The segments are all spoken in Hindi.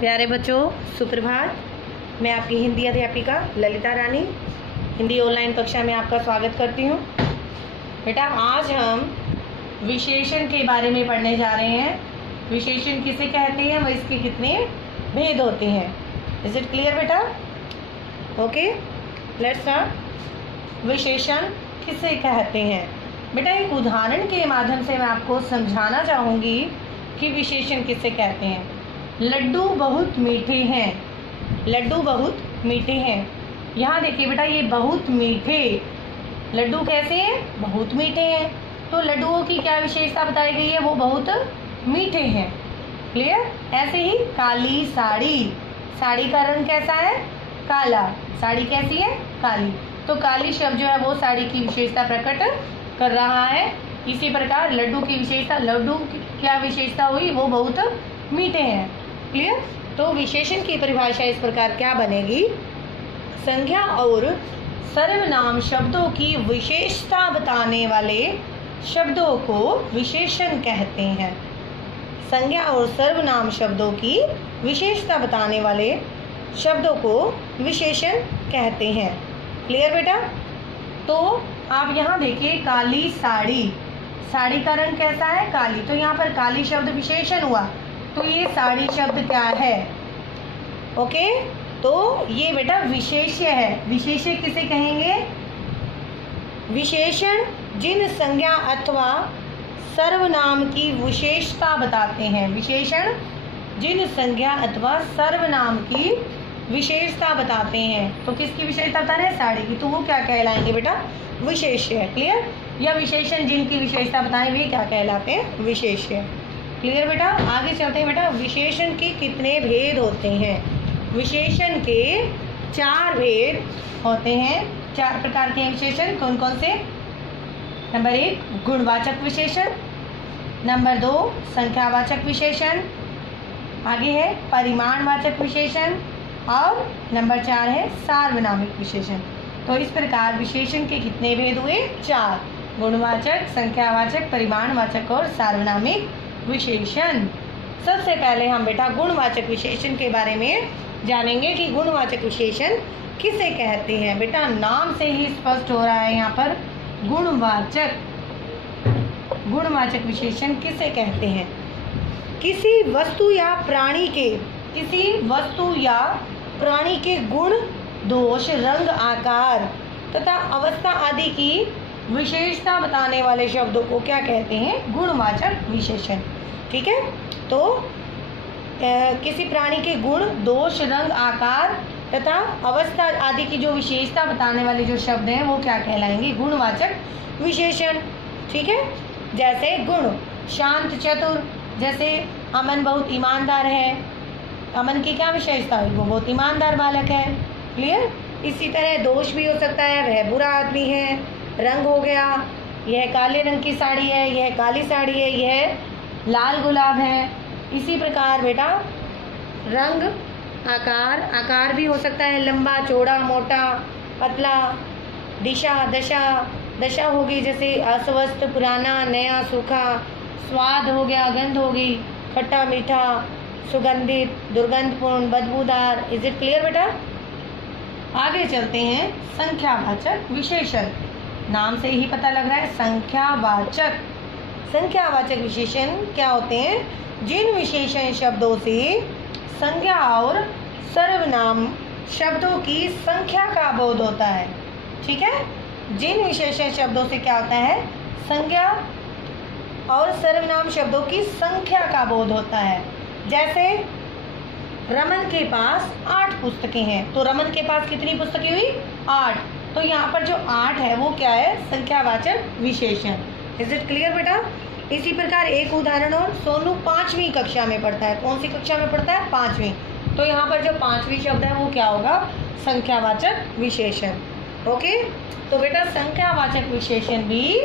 प्यारे बच्चों, सुप्रभात। मैं आपकी हिंदी अध्यापिका ललिता रानी हिंदी ऑनलाइन कक्षा में आपका स्वागत करती हूँ। बेटा, आज हम विशेषण के बारे में पढ़ने जा रहे हैं। विशेषण किसे कहते हैं व इसके कितने भेद होते हैं। इज इट क्लियर बेटा? Okay, let's start. विशेषण किसे कहते हैं? बेटा, एक उदाहरण के माध्यम से मैं आपको समझाना चाहूँगी कि विशेषण किसे कहते हैं। लड्डू बहुत मीठे हैं। लड्डू बहुत मीठे हैं। यहाँ देखिए बेटा, ये बहुत मीठे लड्डू कैसे हैं? बहुत मीठे हैं। तो लड्डुओं की क्या विशेषता बताई गई है? वो बहुत मीठे हैं। क्लियर? ऐसे ही काली साड़ी, साड़ी का रंग कैसा है? काला। साड़ी कैसी है? काली। तो काली शब्द जो है वो साड़ी की विशेषता प्रकट कर रहा है। इसी प्रकार लड्डू की विशेषता, लड्डू की क्या विशेषता हुई? वो बहुत मीठे हैं। क्लियर? तो विशेषण की परिभाषा इस प्रकार क्या बनेगी? संज्ञा और सर्वनाम शब्दों की विशेषता बताने वाले शब्दों को विशेषण कहते हैं। संज्ञा और सर्वनाम शब्दों की विशेषता बताने वाले शब्दों को विशेषण कहते हैं। क्लियर बेटा? तो आप यहाँ देखिए, काली साड़ी, साड़ी का रंग कैसा है? काली। तो यहाँ पर काली शब्द विशेषण हुआ, तो ये साड़ी शब्द क्या है? ओके, तो ये बेटा विशेष्य है। विशेष्य किसे कहेंगे? विशेषण जिन संज्ञा अथवा सर्वनाम की विशेषता बताते हैं। विशेषण जिन संज्ञा अथवा सर्वनाम की विशेषता बताते हैं। तो किसकी विशेषता बता रहे हैं? साड़ी की। तो वो क्या कहलाएंगे बेटा? विशेष्य। क्लियर? या विशेषण जिनकी विशेषता बताएं वे क्या कहलाते हैं? विशेष्य। क्लियर बेटा? आगे चलते हैं बेटा। विशेषण के कितने भेद होते हैं? विशेषण के 4 भेद होते हैं। 4 प्रकार के विशेषण कौन कौन से? नंबर 1 गुणवाचक विशेषण, नंबर 2 संख्यावाचक विशेषण, आगे है परिमाणवाचक विशेषण और नंबर 4 है सार्वनामिक विशेषण। तो इस प्रकार विशेषण के कितने भेद हुए? 4। गुणवाचक, संख्यावाचक, परिमाणवाचक और सार्वनामिक विशेषण। सबसे पहले हम बेटा गुणवाचक विशेषण के बारे में जानेंगे कि गुणवाचक विशेषण किसे कहते हैं। बेटा, नाम से ही स्पष्ट हो रहा है यहाँ पर गुणवाचक। गुणवाचक विशेषण किसे कहते हैं? किसी वस्तु या प्राणी के गुण, दोष, रंग, आकार तथा अवस्था आदि की विशेषता बताने वाले शब्दों को क्या कहते हैं? गुणवाचक विशेषण। ठीक है? तो किसी प्राणी के गुण, दोष, रंग, आकार तथा अवस्था आदि की जो विशेषता बताने वाले जो शब्द हैं वो क्या कहलाएंगे? गुणवाचक विशेषण। ठीक है? जैसे गुण, शांत, चतुर। जैसे अमन बहुत ईमानदार है। अमन की क्या विशेषता है? वो बहुत ईमानदार बालक है। क्लियर? इसी तरह दोष भी हो सकता है, वह बुरा आदमी है। रंग हो गया, यह काले रंग की साड़ी है, यह काली साड़ी है, यह लाल गुलाब है। इसी प्रकार बेटा रंग, आकार, आकार भी हो सकता है लंबा, चौड़ा, मोटा, पतला। दिशा, दशा, दशा होगी जैसे अस्वस्थ, पुराना, नया, सूखा। स्वाद हो गया, गंध होगी, खट्टा, मीठा, सुगंधित, दुर्गंधपूर्ण, बदबूदार। इज इट क्लियर बेटा? आगे चलते हैं संख्यावाचक विशेषण। नाम से ही पता लग रहा है संख्यावाचक। संख्यावाचक विशेषण क्या होते हैं? जिन विशेषण शब्दों से संज्ञा और सर्वनाम शब्दों की संख्या का बोध होता है। ठीक है? जिन विशेषण शब्दों से क्या होता है? संज्ञा और सर्वनाम शब्दों की संख्या का बोध होता है। जैसे रमन के पास 8 पुस्तकें हैं। तो रमन के पास कितनी पुस्तकें हुई? 8। तो यहाँ पर जो 8 है वो क्या है? संख्यावाचक विशेषण। इज इट क्लियर बेटा? इसी प्रकार एक उदाहरण और, सोनू 5वीं कक्षा में पढ़ता है। कौन सी कक्षा में पढ़ता है? 5वीं। तो यहाँ पर जो 5वीं शब्द है वो क्या होगा? संख्यावाचक विशेषण। ओके, तो बेटा संख्यावाचक विशेषण भी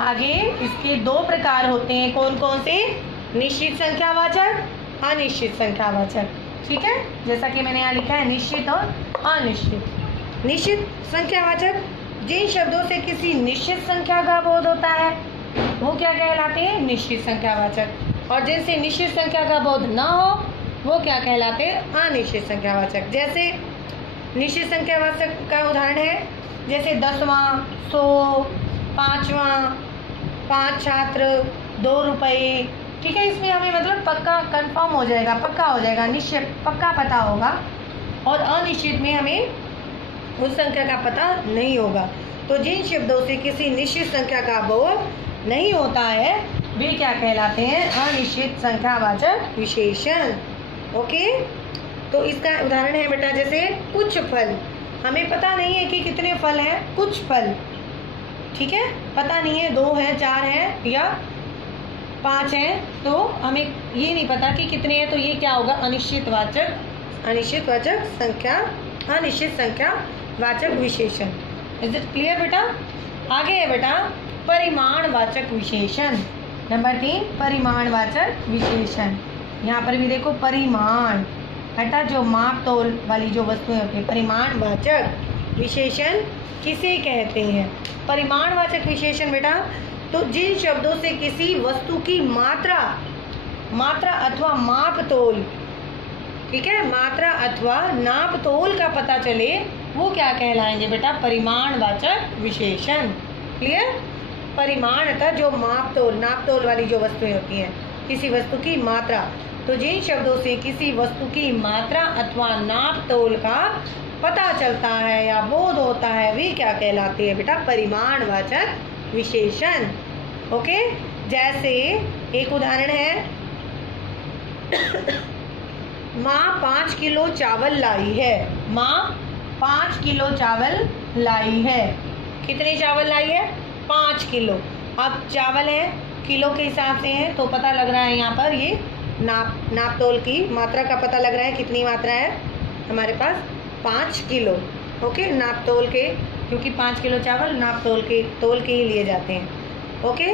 आगे इसके 2 प्रकार होते हैं। कौन कौन से? निश्चित संख्यावाचक, अनिश्चित संख्यावाचक। ठीक है? जैसा कि मैंने यहाँ लिखा है निश्चित और अनिश्चित। निश्चित संख्यावाचक जिन शब्दों से किसी निश्चित संख्या का बोध होता है वो क्या कहलाते हैं? निश्चित संख्यावाचक। और जिनसे निश्चित संख्या का बोध न हो वो क्या कहलाते हैं? अनिश्चित संख्यावाचक। जैसे निश्चित संख्यावाचक का उदाहरण है जैसे 10वां, 100, 5वां, 5 छात्र, 2 रुपये। ठीक है, इसमें हमें मतलब पक्का कंफर्म हो जाएगा, पक्का हो जाएगा, निश्चित पक्का पता होगा। और अनिश्चित में हमें उस संख्या का पता नहीं होगा। तो जिन शब्दों से किसी निश्चित संख्या का बोध नहीं होता है वे क्या कहलाते हैं? अनिश्चित संख्यावाचक विशेषण। ओके, तो इसका उदाहरण है बेटा जैसे कुछ फल, हमें पता नहीं है कि कितने फल हैं, कुछ फल। ठीक है, पता नहीं है 2 हैं, 4 हैं या 5 हैं, तो हमें ये नहीं पता कि कितने हैं, तो ये क्या होगा? अनिश्चित संख्यावाचक विशेषण। इज इट क्लियर बेटा? आगे है बेटा परिमाणवाचक विशेषण। नंबर 3 परिमाणवाचक विशेषण। यहाँ पर भी देखो परिमाण, बेटा जो माप तोल वाली जो वस्तुएं होती है, परिमाणवाचक विशेषण किसे कहते हैं? परिमाणवाचक विशेषण बेटा तो जिन शब्दों से किसी वस्तु की मात्रा अथवा माप तोल, ठीक है, मात्रा अथवा नाप तोल का पता चले वो क्या कहलाएंगे बेटा? परिमाणवाचक विशेषण। क्लियर? परिमाण अर्थात जो नाप तोल वाली जो वस्तुएं होती हैं, किसी वस्तु की मात्रा, तो जिन शब्दों से किसी वस्तु की मात्रा अथवा नाप तोल का पता चलता है या बोध होता है वे क्या कहलाते हैं बेटा? परिमाणवाचक विशेषण। ओके, जैसे एक उदाहरण है माँ 5 किलो चावल लाई है। माँ 5 किलो चावल लाई है। कितने चावल लाई है? 5 किलो। अब चावल है किलो के हिसाब से है तो पता लग रहा है यहाँ पर ये नाप तोल की मात्रा का पता लग रहा है। कितनी मात्रा है हमारे पास? 5 किलो। ओके, नाप तोल के, क्योंकि 5 किलो चावल नाप तोल के ही लिए जाते हैं। ओके,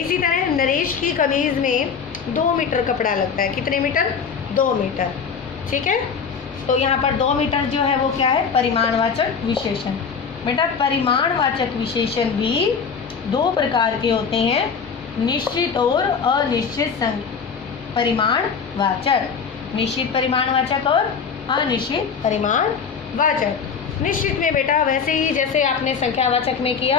इसी तरह नरेश की कमीज में 2 मीटर कपड़ा लगता है। कितने मीटर? 2 मीटर। ठीक है, तो यहाँ पर 2 मीटर जो है वो क्या है? परिमाणवाचक विशेषण। बेटा परिमाणवाचक विशेषण भी 2 प्रकार के होते हैं, निश्चित और अनिश्चित परिमाणवाचक। निश्चित परिमाणवाचक और अनिश्चित परिमाणवाचक। निश्चित में बेटा वैसे ही जैसे आपने संख्यावाचक में किया,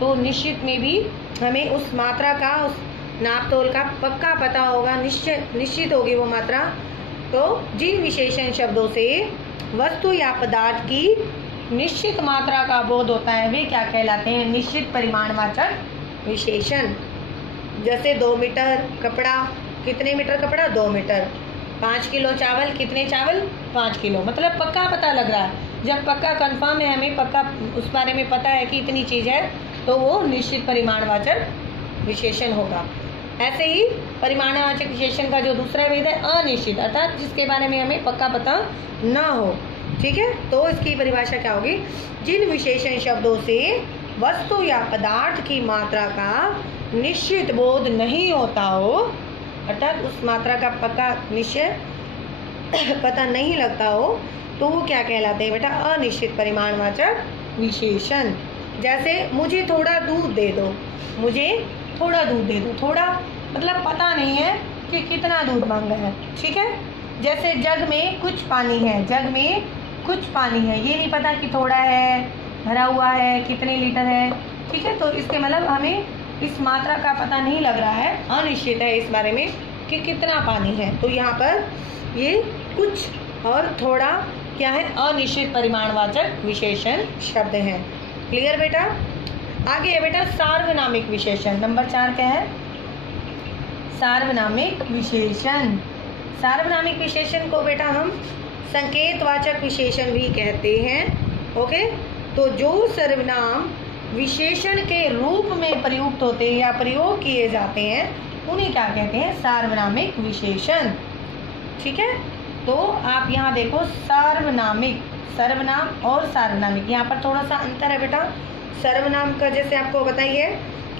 तो निश्चित में भी हमें उस मात्रा का, उस नाप तोल का पक्का पता होगा, निश्चित होगी वो मात्रा। तो जिन विशेषण शब्दों से वस्तु या पदार्थ की निश्चित मात्रा का बोध होता है वे क्या कहलाते हैं? निश्चित परिमाणवाचक विशेषण। जैसे 2 मीटर कपड़ा, कितने मीटर कपड़ा? 2 मीटर। 5 किलो चावल, कितने चावल? 5 किलो। मतलब पक्का पता लग रहा है। जब पक्का कंफर्म है, हमें पक्का उस बारे में पता है कि इतनी चीज़ है, तो वो निश्चित परिमाणवाचक विशेषण होगा। ऐसे ही परिमाणवाचक विशेषण का जो दूसरा भेद है अनिश्चित, अर्थात जिसके बारे में हमें पक्का पता ना हो। ठीक है, तो इसकी परिभाषा क्या होगी? जिन विशेषण शब्दों से वस्तु या पदार्थ की मात्रा का निश्चित बोध नहीं होता हो, अर्थात उस मात्रा का पक्का निश्चय पता नहीं लगता हो, तो वो क्या कहलाते हैं बेटा? अनिश्चित परिमाणवाचक विशेषण। जैसे मुझे थोड़ा दूध दे दो, मुझे थोड़ा दूध दे दो। थोड़ा मतलब पता नहीं है कि कितना दूध मांगा है। ठीक है, जैसे जग में कुछ पानी है, जग में कुछ पानी है, ये नहीं पता कि थोड़ा है, भरा हुआ है, कितने लीटर है। ठीक है, तो इसके मतलब हमें इस मात्रा का पता नहीं लग रहा है, अनिश्चित है इस बारे में कि कितना पानी है। तो यहाँ पर ये कुछ और थोड़ा क्या है? अनिश्चित परिमाणवाचक विशेषण शब्द हैं। क्लियर बेटा? आगे है बेटा सार्वनामिक विशेषण। नंबर 4 क्या है? सार्वनामिक विशेषण। सार्वनामिक विशेषण को बेटा हम संकेतवाचक विशेषण भी कहते हैं। ओके, तो जो सर्वनाम विशेषण के रूप में प्रयुक्त होते हैं या प्रयोग किए जाते हैं उन्हें क्या कहते हैं? सार्वनामिक विशेषण। ठीक है, तो आप यहाँ देखो सर्वनामिक, सर्वनाम और सार्वनामिक, यहाँ पर थोड़ा सा अंतर है बेटा। सर्वनाम का जैसे आपको बताइए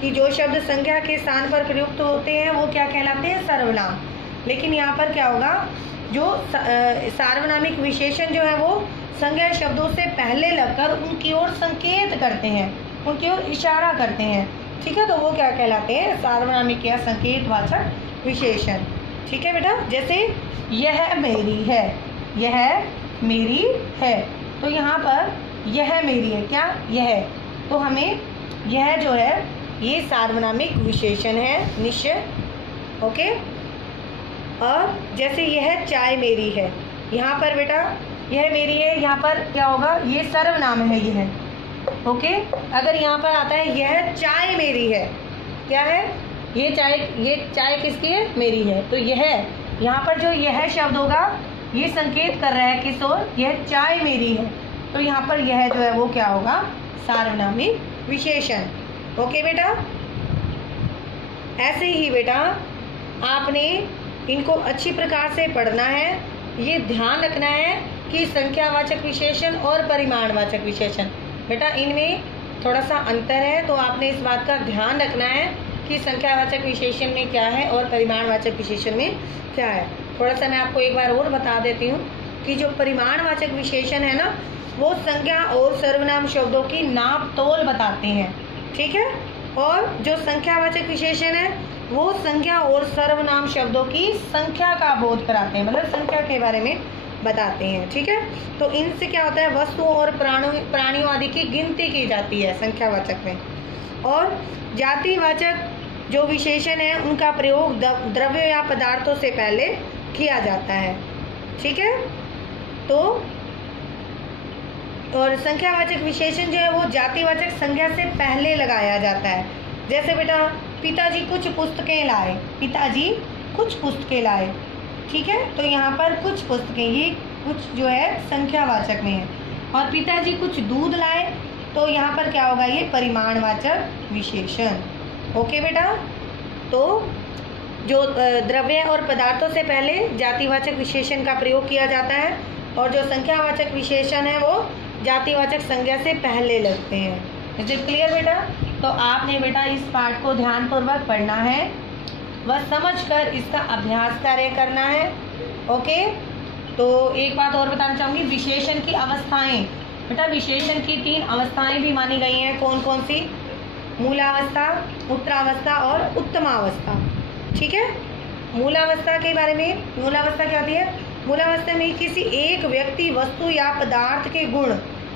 कि जो शब्द संज्ञा के स्थान पर प्रयुक्त होते हैं वो क्या कहलाते हैं? सर्वनाम। लेकिन यहाँ पर क्या होगा? जो सार्वनामिक विशेषण जो है वो संज्ञा शब्दों से पहले लगकर उनकी ओर संकेत करते हैं, उनकी ओर इशारा करते हैं। ठीक है, तो वो क्या कहलाते हैं? सार्वनामिक या संकेतवाचक विशेषण। ठीक है बेटा, जैसे यह मेरी है, यह मेरी है, तो यहाँ पर यह मेरी है, क्या यह, तो हमें यह जो है ये सार्वनामिक विशेषण है, निश्चय। ओके, और जैसे यह चाय मेरी है, यहाँ पर बेटा यह मेरी है, यहाँ पर क्या होगा, ये सर्वनाम है यह। ओके, अगर यहाँ पर आता है यह चाय मेरी है, क्या है, ये चाय किसकी है, मेरी है, तो यह यहाँ पर जो यह शब्द होगा ये संकेत कर रहा है किस ओर, यह चाय मेरी है, तो यहाँ पर यह जो है वो क्या होगा, सार्वनामिक विशेषण। ओके बेटा, ऐसे ही बेटा आपने इनको अच्छी प्रकार से पढ़ना है। ये ध्यान रखना है कि संख्यावाचक विशेषण और परिमाणवाचक विशेषण, बेटा इनमें थोड़ा सा अंतर है, तो आपने इस बात का ध्यान रखना है कि संख्यावाचक विशेषण में क्या है और परिमाणवाचक विशेषण में क्या है। थोड़ा सा मैं आपको एक बार और बता देती हूँ कि जो परिमाणवाचक विशेषण है ना, वो संज्ञा और सर्वनाम शब्दों की नाप तोल बताते हैं, ठीक है, और जो संख्यावाचक विशेषण है वो संज्ञा और सर्वनाम शब्दों की संख्या का बोध कराते हैं, मतलब संख्या के बारे में बताते हैं, ठीक है। तो इनसे क्या होता है, वस्तुओं और प्राणियों आदि की गिनती की जाती है संख्यावाचक में। और जातिवाचक जो विशेषण है उनका प्रयोग द्रव्य या पदार्थों से पहले किया जाता है, ठीक है। तो और संख्यावाचक विशेषण जो है वो जातिवाचक संज्ञा से पहले लगाया जाता है। जैसे बेटा पिताजी कुछ पुस्तकें लाए, पिताजी कुछ पुस्तकें लाए, ठीक है, तो यहाँ पर कुछ पुस्तकें, ये कुछ जो है संख्यावाचक में है, और पिताजी कुछ दूध लाए, तो यहाँ पर क्या होगा, ये परिमाणवाचक विशेषण। ओके बेटा, तो जो द्रव्य और पदार्थों से पहले जातिवाचक विशेषण का प्रयोग किया जाता है, और जो संख्यावाचक विशेषण है वो जातिवाचक संज्ञा से पहले लगते हैं। इज इट क्लियर बेटा? तो आपने बेटा इस पाठ को ध्यानपूर्वक पढ़ना है, वह समझकर इसका अभ्यास कार्य करना है। ओके, तो एक बात और बताना चाहूँगी, विशेषण की अवस्थाएं, बेटा विशेषण की 3 अवस्थाएं भी मानी गई हैं। कौन कौन सी? मूलावस्था, उत्तरावस्था और उत्तमावस्था, ठीक है। मूलावस्था के बारे में, मूलावस्था क्या होती है? मूलावस्था में किसी एक व्यक्ति, वस्तु या पदार्थ के गुण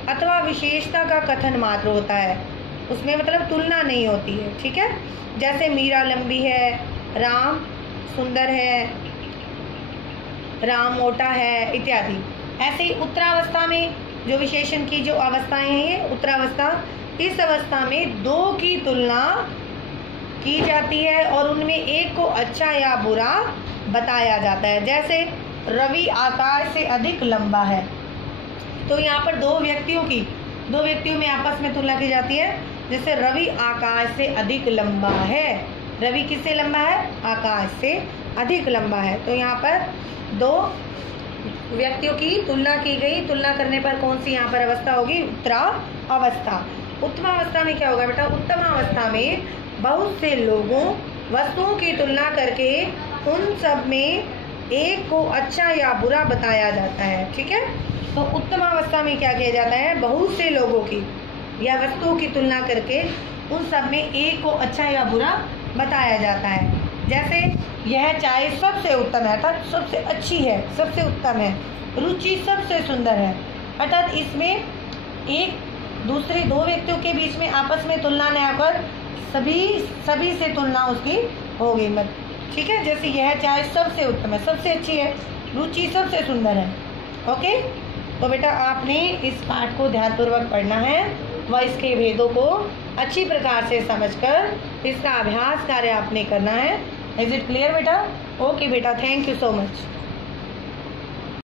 अथवा विशेषता का कथन मात्र होता है, उसमें मतलब तुलना नहीं होती है, ठीक है। जैसे मीरा लंबी है, राम सुंदर है, राम मोटा है इत्यादि। ऐसे ही उत्तरावस्था में जो विशेषण की जो अवस्थाएं हैं, ये उत्तरावस्था, इस अवस्था में 2 की तुलना की जाती है और उनमें एक को अच्छा या बुरा बताया जाता है। जैसे रवि आकाश से अधिक लंबा है, तो यहाँ पर 2 व्यक्तियों में आपस में तुलना की जाती है। जैसे रवि आकाश से अधिक लंबा है, रवि किससे लंबा है? आकाश से अधिक लंबा है, तो यहाँ पर 2 व्यक्तियों की तुलना की गई। तुलना करने पर कौन सी यहाँ पर अवस्था होगी? उत्तरावस्था। उत्तमावस्था में क्या होगा बेटा? उत्तमावस्था में बहुत से लोगों, वस्तुओं की तुलना करके उन सब में एक को अच्छा या बुरा बताया जाता है, ठीक है। तो उत्तमावस्था में क्या किया जाता है? बहुत से लोगों की या वस्तुओं की तुलना करके उन सब में एक को अच्छा या बुरा बताया जाता है। जैसे यह चाय सबसे उत्तम है, अर्थात सबसे अच्छी है, सबसे उत्तम है, रुचि सबसे सुंदर है, अर्थात इसमें एक दूसरे 2 व्यक्तियों के बीच में आपस में तुलना न आकर सभी से तुलना उसकी हो गई, मत, ठीक है। जैसे यह चाय सबसे उत्तम है, सबसे अच्छी है, रुचि सबसे सुंदर है। ओके, तो बेटा आपने इस पाठ को ध्यानपूर्वक पढ़ना है व इसके भेदों को अच्छी प्रकार से समझकर इसका अभ्यास कार्य आपने करना है। इज इट क्लियर बेटा? ओके बेटा, थैंक यू सो मच।